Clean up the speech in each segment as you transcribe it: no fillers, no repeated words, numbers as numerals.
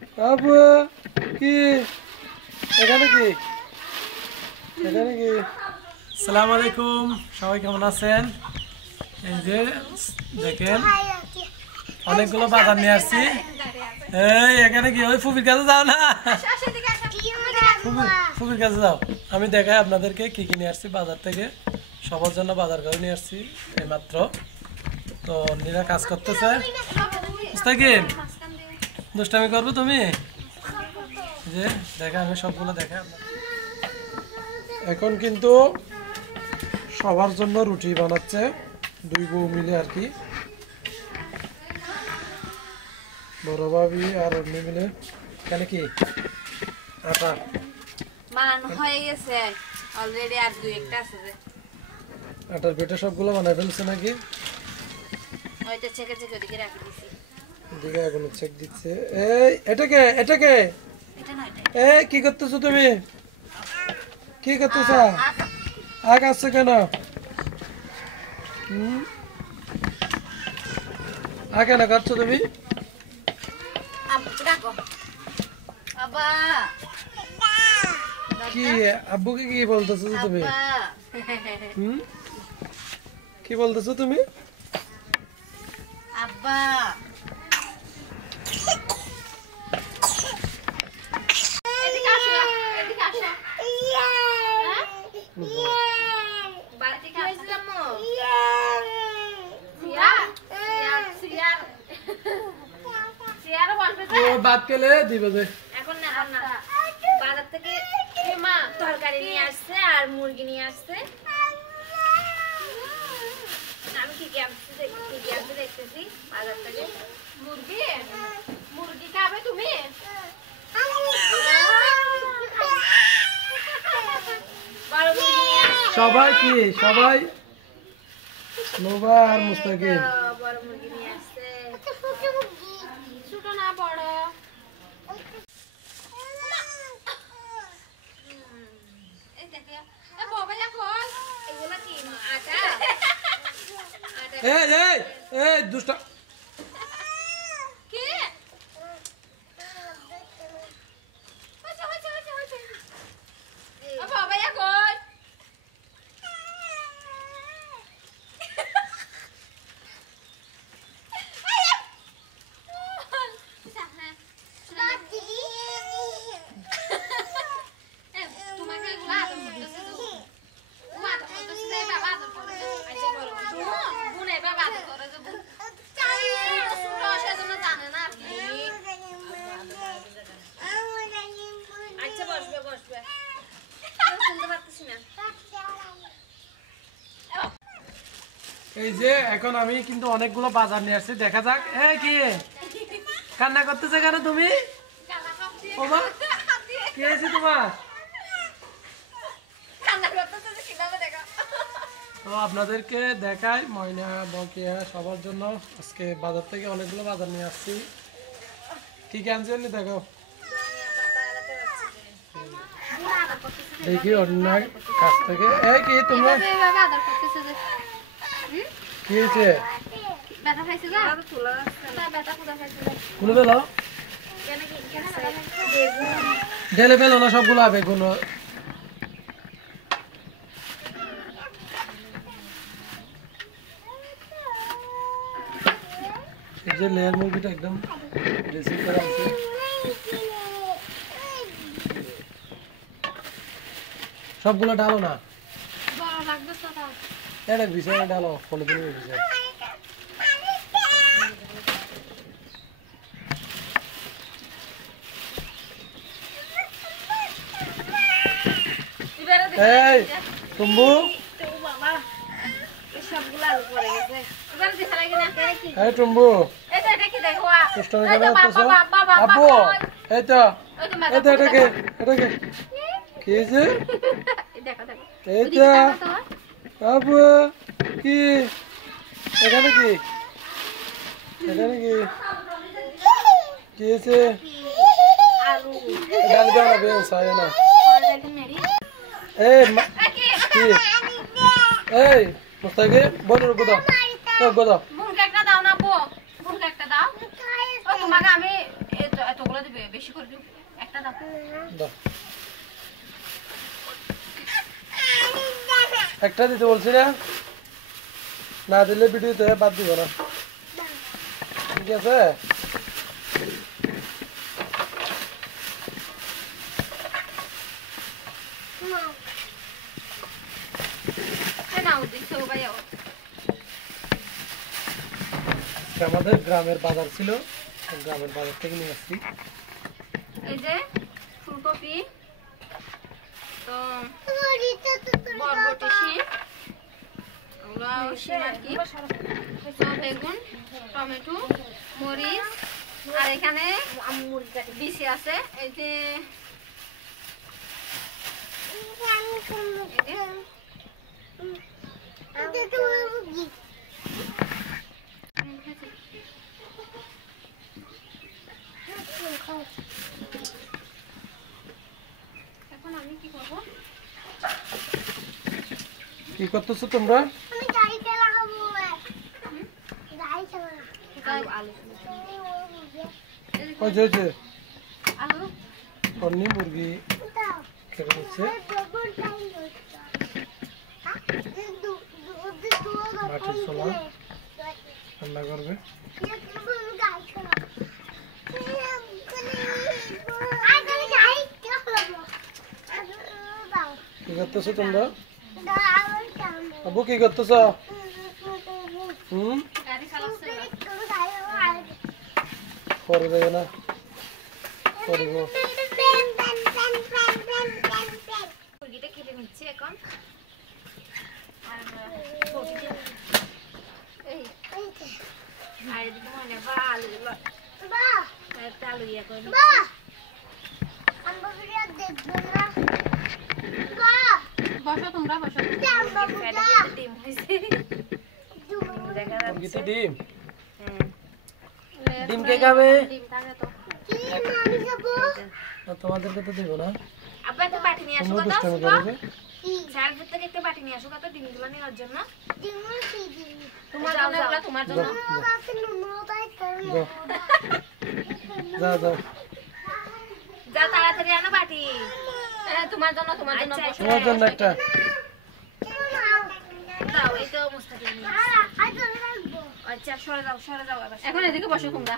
আবু কি এখানে কি আসসালামু আলাইকুম, সবাই কেমন আছেন? এই যে দেখেন অনেকগুলো বাজার নিয়ে আসছি। এই এখানে কি ওই ফুপির কাছে যাও না, ফুপির কাছে যাও। আমি দেখাই আপনাদেরকে কি কি নিয়ে আসছি বাজার থেকে। সবার জন্য বাজার করে নিয়ে আসছি এইমাত্র। তো নীরা কাজ করতেছে। মুস্তাকিম দুষ্টামি করবো তুমি? যে দেখা আমি সবগুলো দেখা। এখন কিন্তু সবার জন্য রুটি বানাচ্ছে দুই বউ মিলে আর কি, বড় ভাবি আর অন্য মিলে। এখানে কি আটা বানানো হয়ে গেছে অলরেডি, আর দুই একটা আছে যে আটার পেটে সবগুলো বানাই ফেলছে নাকি? ওইটা চেকে চেকে ওদিকে রাখি দিছি। দিকে এখন চেক দিচ্ছে। এই এটাকে এটা না এটা এই কি করতেছো তুমি? কি করতেছ? আগ আসছে কেন? আগে না কাটছো তুমি? আব্বু ডাকো বাবা। কি আব্বুকে কি বলতেছো তুমি? কি বলতেছো তুমি? আব্বা এদিকে আসো, এদিকে আসো। বাড়িতে কি হয়েছিল আম্মু? চেয়ারও বসবে তো? ও বাদ কেলে দিবে যে এখন না, এখন না। বাজার থেকে মা তরকারি নিয়ে আসছে আর মুরগি নিয়ে আসছে। আমি কি কি আনছি দেখতেছি বাজার থেকে। মুরগি মুরগি খাবে তুমি? বড় মুরগি নিয়ে আসছে। সবাই কি সবাই নোবা আর মুস্তাকিম। বড় মুরগি নিয়ে আসছে। ছোট না বড়? এই দেখো, এ বাবা দেখো এগুলা কি আটা? এই এই এই দুষ্টা কি? হচ্ছে। ও বাবা এখন এই যে এখন আমি কিন্তু অনেকগুলো বাজার নিয়ে আসছি, দেখা যাক। এই কি কান্না করতেছে কেন তুমি? ওমা কি হয়েছে তোমার? তো আপনাদেরকে দেখাই ময়না বকিয়া সবার জন্য আজকে বাজার থেকে অনেকগুলো বাজার নিয়ে আসছি। কি কি আনছি দেখো, দেখি অন্য কাছ থেকে। এই কি তোমরা কি হয়েছে? কোনো বেলো ঢেলে ফেলো না সবগুলো বেগুন। এই যে লেয়ার মুরগিটা একদম রেসি করা আছে। সবগুলো ডালো না, এটা বিষয় ডালো ফলে তুমি বিষয়। এই টুম্বু, এই টুম্বু আব্বু, এই তো এটাকে কি হয়েছে? এইটা আব্বু কি এখানে কি কি হয়েছে? ডাল দাও না বেশ হয় না। এই কি এই মুস্তাকিম বলো গোদাও গোদাও। মুরগি একটা দাও না, বউ মুরগি একটা দাও। তোমাকে আমি এত কতগুলো দিবে বেশি করে দিও একটা দাও দাও একটা দিতে বলছি না না দিলে ভিডিওতে বাদ দিব না ঠিক আছে নাও দিছো ভাই আমাদের গ্রামের বাজার ছিল গ্রামের বাজার থেকে নিয়ে আসছি এই যে ফুলকপি তো বরবটি শিম ওগুলো শিম আর কি তো বেগুন টমেটো মরিচ আর এখানে বিচি আছে এই যে এখন আমি কি করবো কি করতেছো তোমরা ওই যে আলু অন্য মুরগি খেতে দিচ্ছে মাটির ছোলা রান্না করবে কি করতেছো তোমরা আবু কি করতেছ গাড়ি চালাচ্ছে পরে যাবে না করব মুরগিটা কেটে নিচ্ছি এখন আর বটিতে এই আর এদিকে মনে বা আলুগুলো একটা আলু ইয়ে করে বসো তোমরা বসো ডিম হয়েছে দেখা যাচ্ছে ডিম ডিম কে খাবে ডিম থাকে তো তোমাদেরকে তো দিব না আব্বা একটা বাটি নিয়ে আসো তোমরা কত দুষ্টামি করবে চারপুর থেকে একটা বাটি নিয়ে আসো কত ডিমগুলো নেওয়ার জন্য তোমার যাও, জন্য যাও। তোমার জন্য যাও যাও যা তাড়াতাড়ি আনো বাটি তোমার জন্য তোমার জন্য তোমার জন্য একটা দাও এই তো মুস্তাকিম আচ্ছা সরে যাও আবার এখন এদিকে বসো তোমরা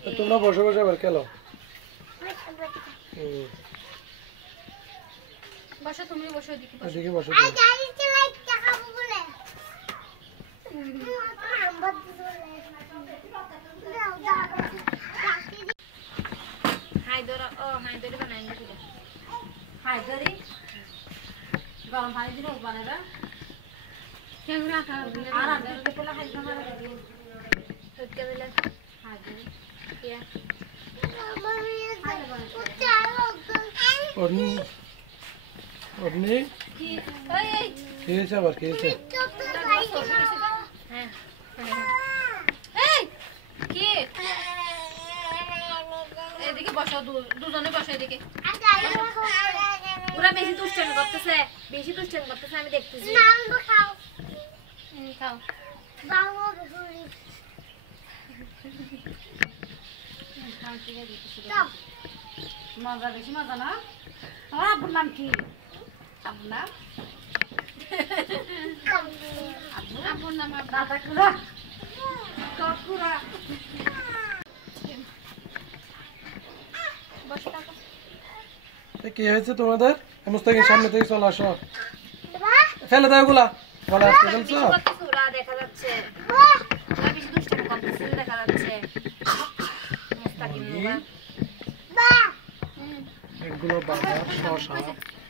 তো তোমরা বসে বসে আবার খেলো বসো তুমি বসো এদিকে বসো এদিকে বসে হায়দরা ও হায়দরি বানাই দিল হায়দরি গরম পানি দিলে বানাবে কেমন আটা আর আটা পেলা হায়দরা মারা দিও টুটকে দিলে হায়দরি ইয়া অর্নি কি এই খেয়েছে আবার খেয়েছে হ্যাঁ এই কি এদিকে বসো দুজনে বসো এদিকে ওরা বেশি দুষ্টামি করতেছে আমি দেখতেছি খাও মজা বেশি মজা না বললাম কি আপনার আপুর নাম দাদা কুড়া কাকুরা বসে থাকো কি হয়েছে তোমাদের মুস্তাকিম সামনে থেকে চলে আসো ফেলে দাও ওগুলা বলা আসতে ফেলছো ওরা দেখা যাচ্ছে ওরা বেশি দুষ্টামি করতেছে দেখা যাচ্ছে মুস্তাকিম এগুলো বাদাম শসা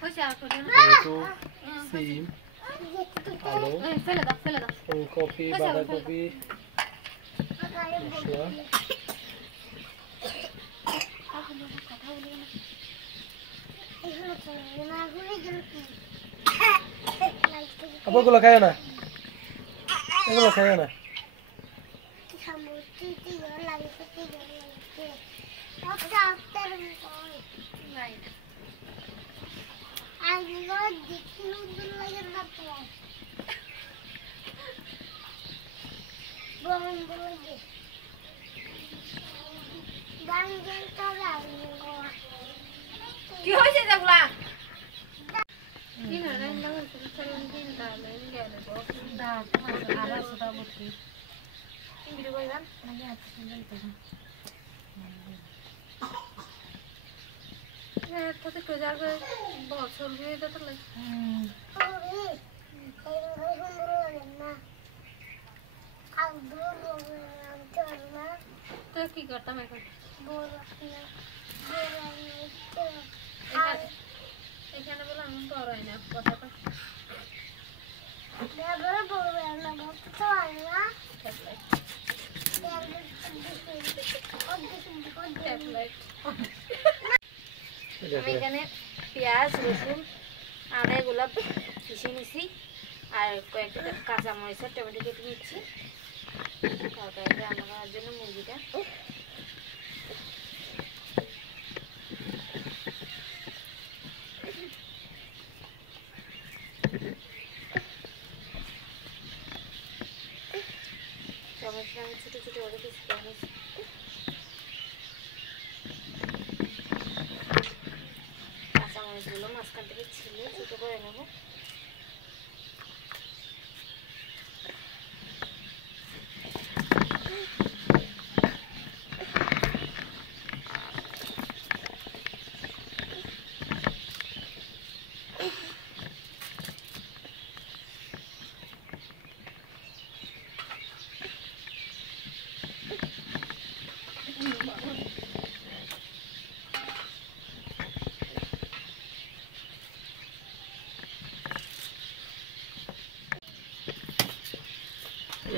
হইছে আর করে টমেটো সিম আলু ফেলে দাও ফুলকপি বাঁধাকপি মশলা আবার ওগুলো খায় না এগুলো খায় না কি হয়েছে যেগুলা বছর তো কি করতাম এখন এখানে বলে আমি বড় হয় না কথাটা আমি এখানে পেঁয়াজ রসুন আদা এগুলো পিষে নিছি আর কয়েকটা কাঁচামরিচ আর টমেটো কেটে নিচ্ছি তরকারি রান্না করার জন্য মুরগিটা টমেটোটা আমি ছোটো ছোটো করে পিস করে নিচ্ছি কাঁচামরিচগুলো মাঝখান থেকে ছিলে ছোটো করে নেব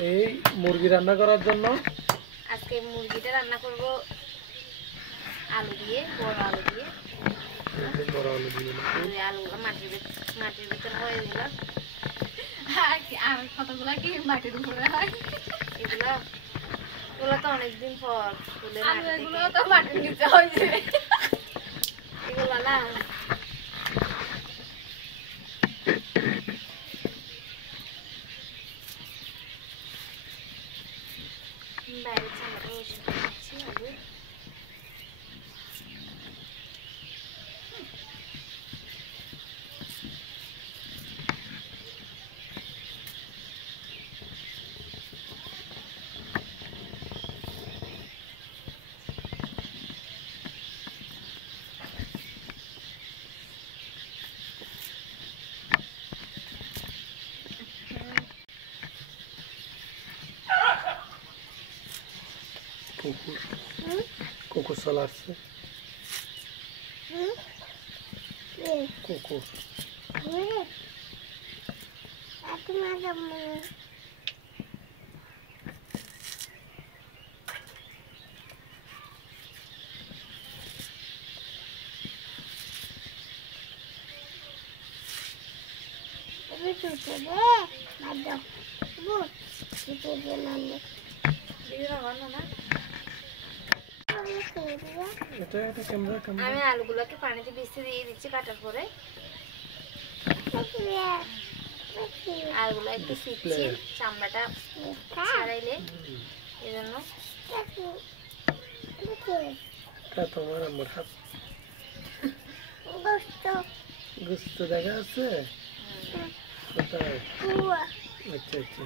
এই মুরগি রান্না করার জন্য আজকে মুরগিটা রান্না করব আলু দিয়ে বড় আলু দিয়ে আলুগুলো মাটির ভিতরে হয়ে দিলাম আর কতগুলা কি মাটির উপরে হয় এগুলো তো অনেকদিন পর এগুলো তো মাটির নিচে হয়েছে এগুলো না বাইরে চামড়া ওষুধ দিচ্ছি আলু কুকুর চলে আসছে কুকুর আমি আলুগুলোকে পানিতে ভিজিয়ে দিয়ে দিচ্ছি কাটার পরে আলুগুলো একটু সিচ্ছি চামড়াটা ছাড়াইলে এই জন্য তোমার আমার হাত গোস্ত দেখা আছে কোথায় আচ্ছা আচ্ছা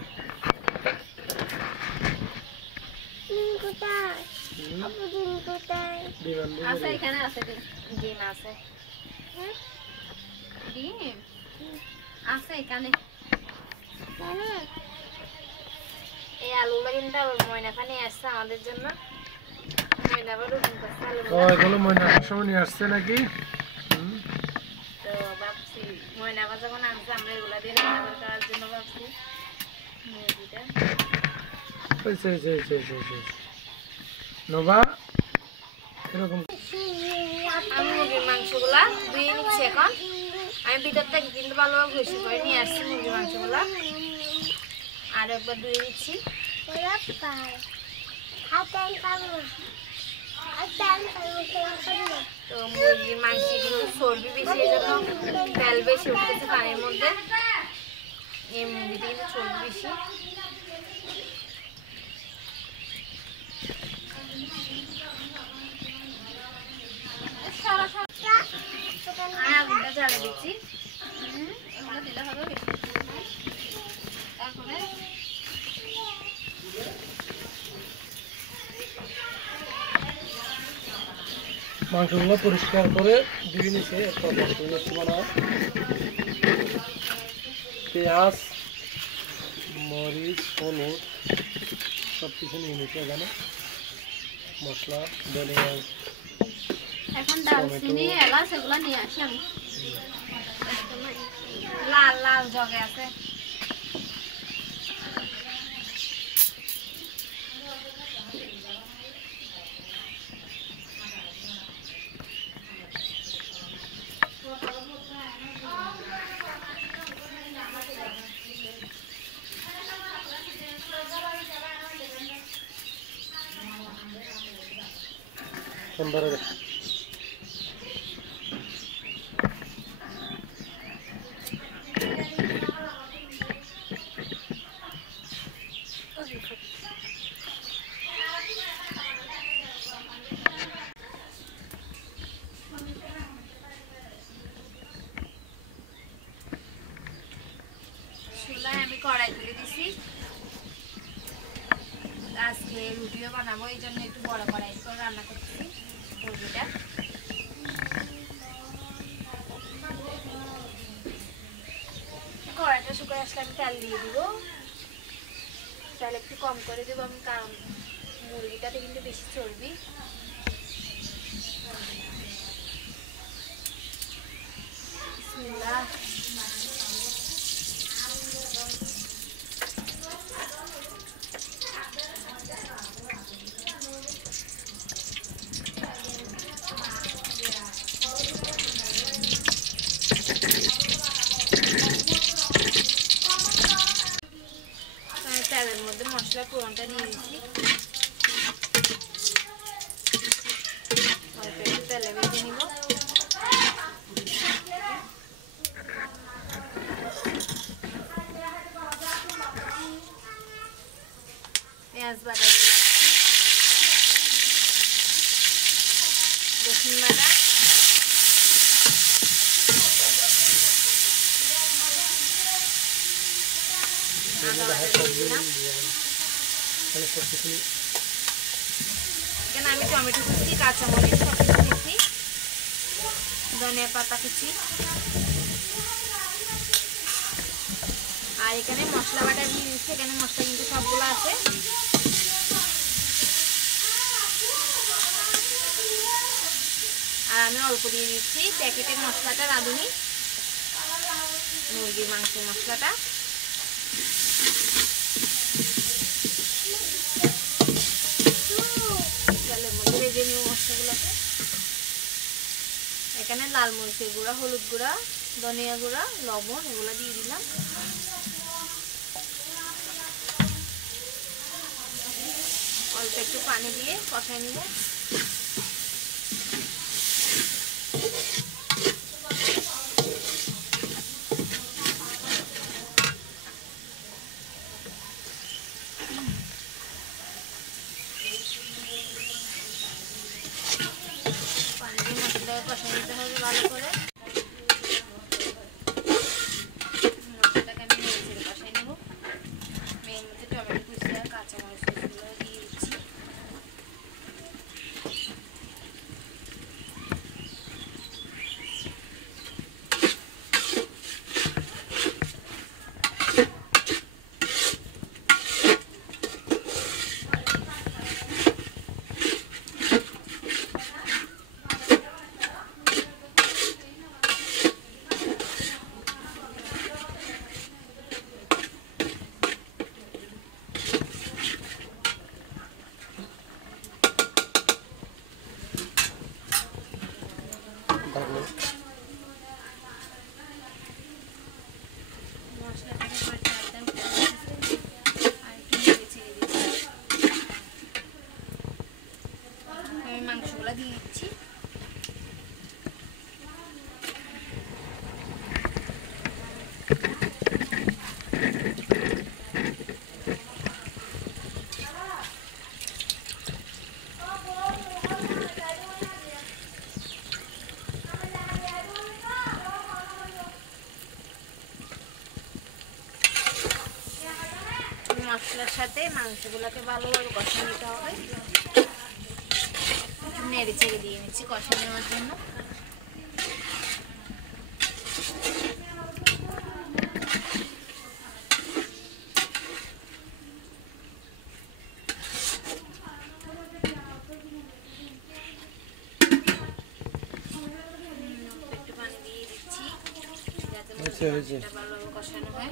আছে এখানে আছে ডিম আছে ডিম আছে এখানে এই আলুগুলো কিন্তু আবার ময়না খানি আসছে আমাদের জন্য ময়না আবার রুটিন করছে এগুলো ময়না সময় নিয়ে আসছে নাকি তো ভাবছি ময়না আবার যখন আসছে আমরা এগুলা দিয়ে রান্না করার জন্য ভাবছি মুরগিটা নবা এরকম আমি মুরগির মাংসগুলা ধুয়ে নিচ্ছি এখন আমি ভিতর থেকে কিন্তু ভালোভাবে ঘষে করে নিয়ে আসছি মুরগির মাংসগুলা আর একবার ধুয়ে নিচ্ছি তো মুরগির মাংস কিন্তু চর্বি বেশি এই জন্য তেল বেশি উঠতেছে পানির মধ্যে এই মুরগিতে কিন্তু চর্বি বেশি দিচ্ছি এগুলো দিলে হবে বেশি তারপরে মাংসগুলো পরিষ্কার করে ধুয়ে নিচ্ছে একটা মানে পেঁয়াজ মরিচ হলুদ সব কিছু নিয়ে নিচ্ছে এখানে মশলা ধনিয়া এখন দারচিনি এলাচ এগুলো নিয়ে আসি আমি লাল লাল জগে আছে সুন্দর চুলায় আমি কড়াই তুলে দিছি আজকে রুটিও বানাবো এই জন্য একটু বড় কড়াই করে রান্না করতেছি মুরগিটা কড়াইটা শুকিয়ে আসলে আমি তেল দিয়ে দিব তেল একটু কম করে দেবো আমি কারণ মুরগিটাতে কিন্তু বেশি চর্বি বিসমিল্লাহ তেলের মধ্যে মশলা পুরনটা নিয়ে দিচ্ছি অল্প একটু তেলে ভেজে নিব পেঁয়াজ বাটা রসুন বাটা এখানে আমি টমেটো কুচি কাঁচামরিচ সব কিছু দিচ্ছি ধনিয়া পাতা কুচি আর এখানে মশলা বাটা দিয়ে দিচ্ছি এখানে মশলা কিন্তু সবগুলো আছে আর আমি অল্প দিয়ে দিচ্ছি প্যাকেটের মশলাটা রাঁধুনি মুরগির মাংসের মশলাটা ভেজে নিব মশলাগুলোকে এখানে লাল মরিচের গুঁড়া হলুদ গুঁড়া ধনিয়া গুঁড়া লবণ এগুলো দিয়ে দিলাম অল্প একটু পানি দিয়ে কষাই নিব কষাই নিতে হবে ভালো করে মশলাটাকে আমি নেড়ে চেড়ে কষাই নেব মেয়ের মধ্যে টমেটো কুচি আর কাঁচামরিচগুলো দিয়ে দিচ্ছি মাংসগুলো দিয়ে দিচ্ছি মশলার সাথে মাংসগুলোকে ভালোভাবে কষিয়ে নিতে হবে। একটু নেড়ে চেড়ে দিয়ে নিচ্ছি কষিয়ে নেওয়ার জন্য। একটু পানি দিয়ে দিচ্ছি যাতে মশলাটা ভালোভাবে কষানো হয়।